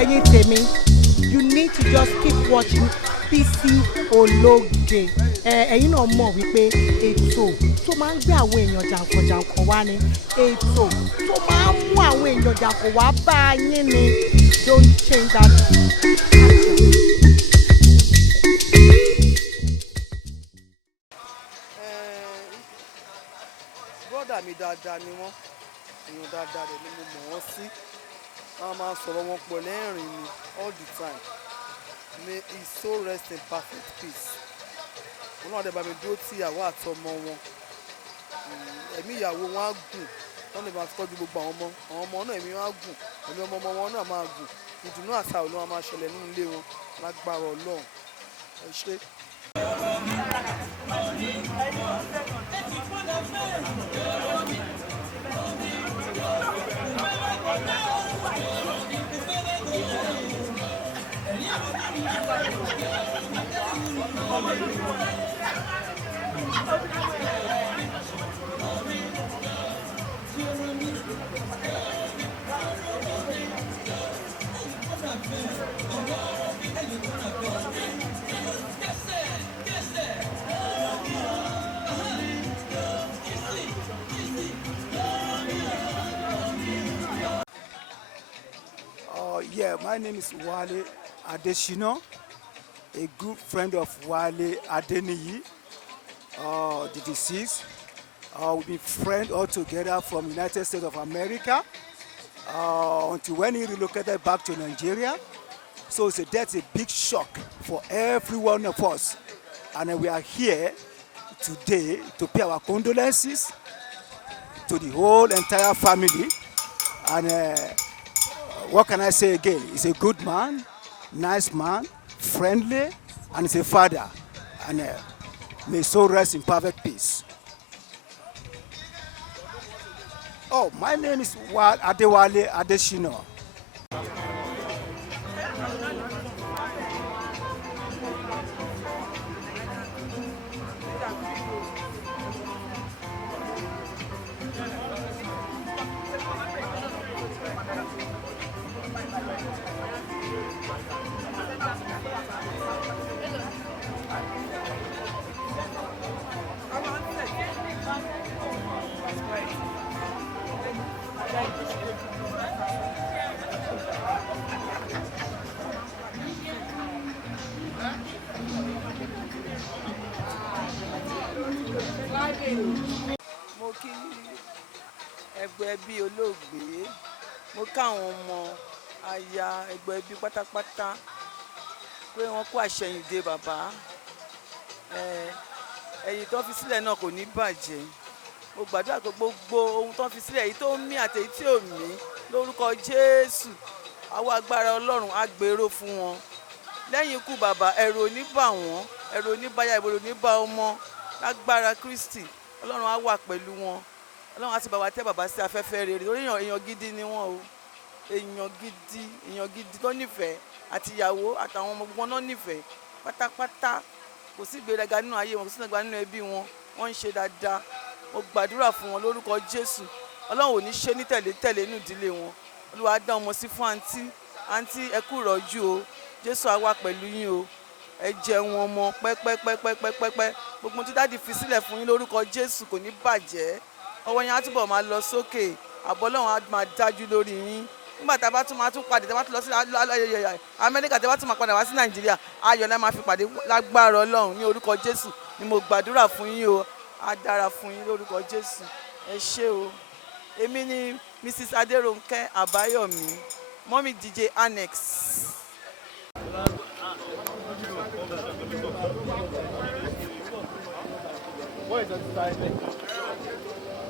ẹ̀yin tèmi, you need to just keep watching Bisi Ológe. Ẹ̀yin náà mọ̀ wípé ètò tó máa ń gbé àwọn èèyàn jàǹkànjàǹkàn wá ni, ètò tó máa ń mú àwọn èèyàn jàǹkàn wá bá yín ni. Don't change that. Brọ́dà mi dáadáa ni wọ́n, èèyàn dáadáa rẹ̀ ni mo mọ̀ wọ́n sí. Wọ́n máa ń sọ̀rọ̀ wọn pọ̀ lẹ́rìn ni all the time. May he so rest in perfect peace. Wọ́n náà dẹ̀ bá mi dúró tí ìyàwó àtọmọ wọn. Ẹ̀mí ìyàwó wọn á gùn, wọ́n lè máa tọ́jú gbogbo àwọn ọmọ náà ẹ̀mí wọn á gùn, ẹ̀mí ọmọ wọn náà máa gùn. Ìdùnnú àti àwòrán wọn máa ṣẹlẹ̀ nínú ilé wọn lágbára Ọlọ́run. Ẹ ṣé. Yeah, my name is Wale Adeshino, a good friend of Wale Adeniyi, the deceased. We've been friends all together from United States of America until when he relocated back to Nigeria. So that's a big shock for every one of us. And we are here today to pay our condolences to the whole entire family. And what can I say again? He's a good man, nice man, friendly, and he's a father. And may his soul rest in perfect peace. Oh, my name is Adewale Adeshino. Mo kí ẹgbẹ́ ẹbí olóògbé, mo káwọn ọmọ aya ẹgbẹ́ ẹbí pátápátá pé wọ́n kó àṣẹyìndé bàbá. Ẹ̀yìn tó fi sílẹ̀ náà kò ní bàjẹ́. Mo gbàdúrà pé gbogbo ohun tó fi sílẹ̀, èyí tó ń mí àti èyí tí ò mí, lórúkọ Jésù, àwọn agbára Ọlọ́run á gbèrò fún wọn. Lẹ́yìn ikú bàbá, ẹ̀rù ò ní bà wọ́n, ẹ̀rù ò ní bá ya, ìbòrò ò ní bá ọmọ. Lágbára Kristi, Ọlọ́run á wà pẹ̀lú wọn. Ọlọ́run á sì bá wa tẹ́ bàbá sí afẹ́fẹ́ rere. Torí èèyàn gidi ni wọ́n o. Èèyàn gidi tó nífẹ̀ẹ́ àti ìyàwó àtàwọn ọmọ gbogbo náà nífẹ̀ẹ́ pátápátá. Kò sí ìgbéraga nínú ayé wọn, kò sí ìgbéraga nínú ẹbí wọn. Wọ́n ń ṣe dáadáa. Mo gbàdúrà fún wọn lórúkọ Jésù. Ọlọ́run ò ní ṣe ní tẹ̀lé nínú ìdílé wọn. Olúwa dá ọmọ sí fún àǹtí ẹ kú ìrọ́jú o. Jésù á wà pẹ̀lú yín o. Ẹ jẹun ọmọ pẹ́pẹ́pẹ́pẹ́pẹ́pẹ́. Gbogbo tí dáàdì fi sílẹ̀ fún yín lórúkọ Jésù kò ní bàjẹ́. Ọwọ́ yín á túbọ̀ máa lọ sókè. Ààbò Ọlọ́run á máa dájú lórí yín. Nígbà tá a bá tún máa pàdé, tá a bá tún lọ sí Amẹ́ríkà, tá a bá tún máa padà wá sí Nàìjíríà, ayọ̀ la máa fi pàdé lágbára Ọlọ́run ní orúkọ Jésù ni mo gbàdúrà fún yín o. Á dára fún yín lórúkọ Jésù. Ẹ ṣé o. Èmi ni Mrs. Adérónkẹ́ Àbáyọ̀mí, mọ́mí DJ Annex. What is that style?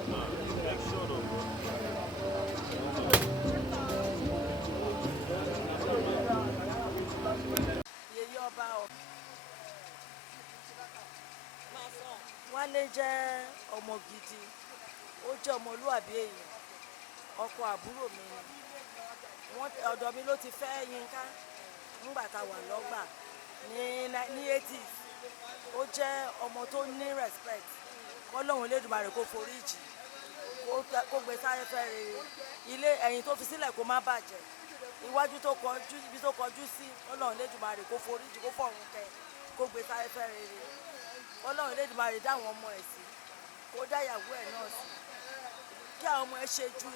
Wálé jẹ́ ọmọ gidi, ó jẹ́ ọmọlúwàbí èèyàn, ọkọ àbúrò mi ni. Ọ̀dọ̀ mi ló ti fẹ́ Yínká nígbà tá a wà lọ́gbà ní 80s. Ó jẹ́ ọmọ tó ní respect, k'Ọlọ́run Elédùmarè kó foríjì, kó gbé sáfẹ́fẹ́ rere, ilé ẹ̀yìn tó fi sílẹ̀ kó má bàjẹ́, iwájú tó kọjú ibi tó kọjú sí ọlọ́run lẹ́dùnmarè kó foríjì kó fọ̀run kẹ́ kó gbé sáfẹ́fẹ́ rere ọlọ́run lẹ́dùnmarè dáwọn ọmọ ẹ̀ sí kó dá ìyàwó ẹ̀ náà sí kí àwọn ọmọ ẹ̀ ṣe ju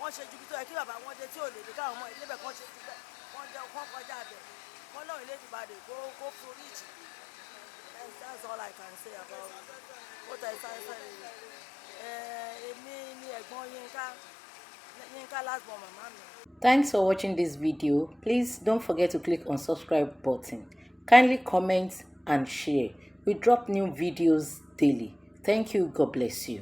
wọ́n ṣe ju bí tó yẹ kí bàbá wọn dé tí ò lè dé káwọn ọmọ ẹ̀ débẹ̀ kán ṣe jù bẹ́ẹ̀ kán kọjá bẹ̀ ọlọ́run lẹ́dùnmarè kó foríjì. That's all I can say about what I said. Èmi ni ẹ̀gbọ́n Yínká last born mama mi. Thanks for watching this video. Please don't forget to click on subscribe button. Kindly comment and share. We drop new videos daily. Thank you. God bless you.